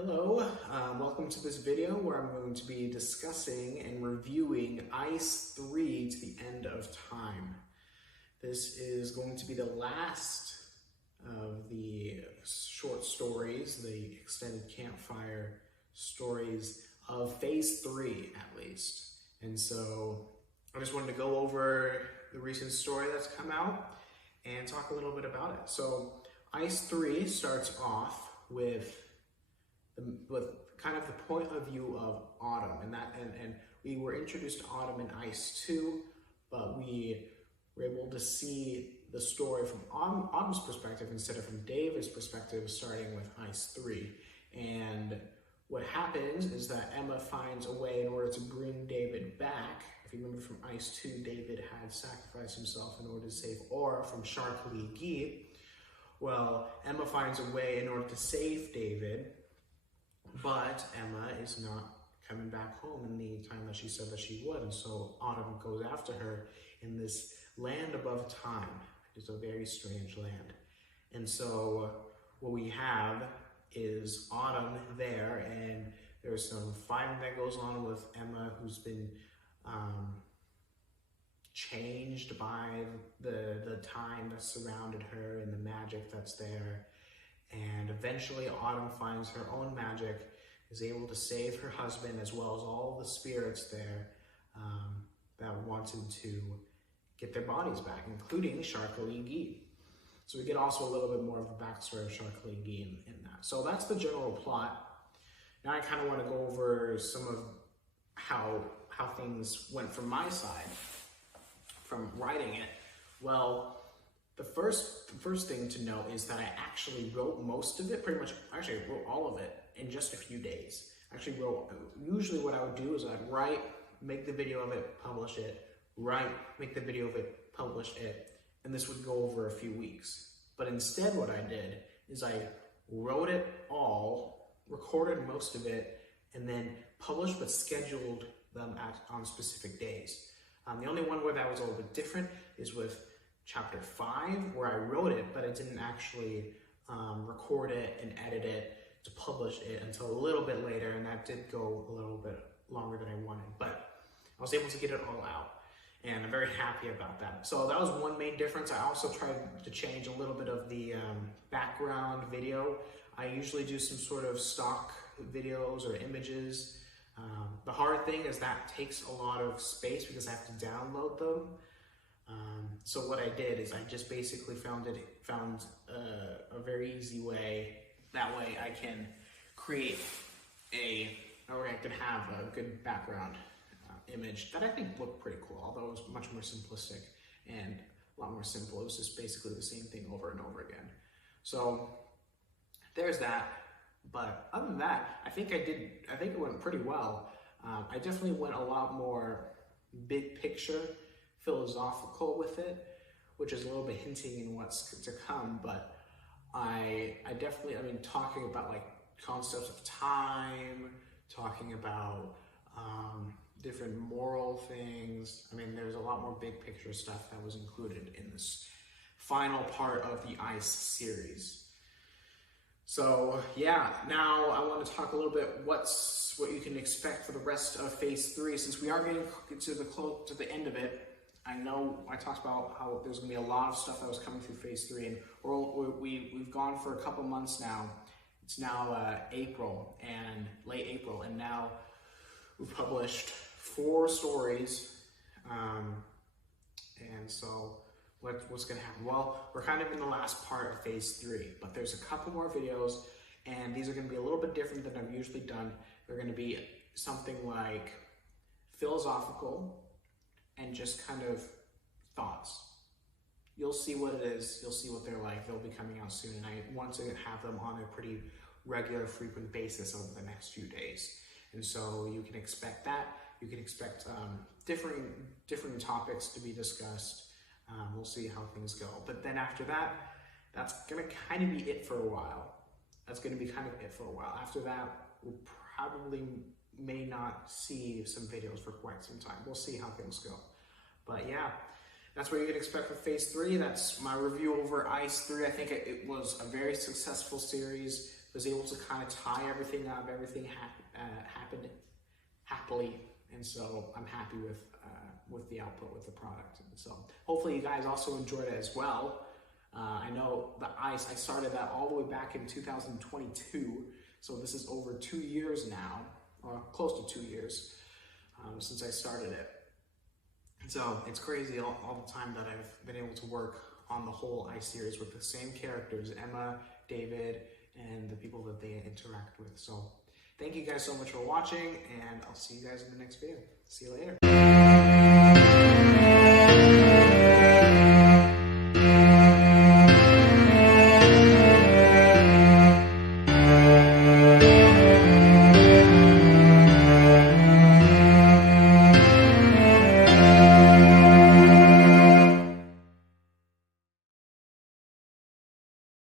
Hello, welcome to this video where I'm going to be discussing and reviewing Ice 3 to the End of Time. This is going to be the last of the short stories, the extended campfire stories of Phase 3 at least. And so I just wanted to go over the recent story that's come out and talk a little bit about it. So Ice 3 starts off with kind of the point of view of Autumn, and we were introduced to Autumn in Ice 2, but we were able to see the story from Autumn's perspective instead of from David's perspective, starting with Ice 3. And what happens is that Emma finds a way in order to bring David back. If you remember from Ice 2, David had sacrificed himself in order to save Aura from Shark Lee Gi. Well, Emma finds a way in order to save David, but Emma is not coming back home in the time that she said that she would, and so Autumn goes after her in this land above time. It's a very strange land. And so what we have is Autumn there, and there's some fighting that goes on with Emma, who's been changed by the time that surrounded her and the magic that's there. And eventually Autumn finds her own magic, is able to save her husband as well as all the spirits there that wanted to get their bodies back, including Shark Lee Gi. So we get also a little bit more of the backstory of Shark Lee Gi in that. So that's the general plot. Now I kind of want to go over some of how things went from my side, from writing it. Well, the first thing to note is that I actually wrote most of it, pretty much, actually I wrote all of it in just a few days. Usually what I would do is I'd write, make the video of it, publish it, write, make the video of it, publish it, and this would go over a few weeks. But instead what I did is I wrote it all, recorded most of it, and then published but scheduled them on specific days. The only one where that was a little bit different is with Chapter 5, where I wrote it, but I didn't actually record it and edit it to publish it until a little bit later, and that did go a little bit longer than I wanted, but I was able to get it all out, and I'm very happy about that. So that was one main difference. I also tried to change a little bit of the background video. I usually do some sort of stock videos or images. The hard thing is that takes a lot of space because I have to download them. So what I did is I just basically found a very easy way. That way I can create or I can have a good background image that I think looked pretty cool, although it was much more simplistic and a lot more simple. It was just basically the same thing over and over again. So there's that. But other than that, I think it went pretty well. I definitely went a lot more big picture, philosophical with it, which is a little bit hinting in what's to come, but I definitely, talking about like concepts of time, talking about different moral things. There's a lot more big picture stuff that was included in this final part of the Ice series. So yeah, now I want to talk a little bit what you can expect for the rest of Phase 3, since we are getting to the end of it. I know I talked about how there's going to be a lot of stuff that was coming through Phase 3, and we've gone for a couple months now. It's now late April, and now we've published 4 stories, and so what's going to happen? Well, we're kind of in the last part of Phase 3, but there's a couple more videos, and these are going to be a little bit different than I've usually done. They're going to be something like philosophical and just kind of thoughts. You'll see what it is. You'll see what they're like. They'll be coming out soon, and I want to have them on a pretty regular, frequent basis over the next few days. And so you can expect that. You can expect different topics to be discussed. We'll see how things go. But then after that, that's going to kind of be it for a while. After that, we'll probably may not see some videos for quite some time. We'll see how things go. But yeah, that's what you can expect for Phase 3. That's my review over Ice 3. I think it was a very successful series. was able to kind of tie everything up. Everything happened happily, and so I'm happy with the output, with the product. And so hopefully you guys also enjoyed it as well. I know the ice, I started that all the way back in 2022, so this is over 2 years now, or close to 2 years since I started it. So it's crazy all the time that I've been able to work on the whole ice series with the same characters, Emma, David, and the people that they interact with. So thank you guys so much for watching, and I'll see you guys in the next video. See you later.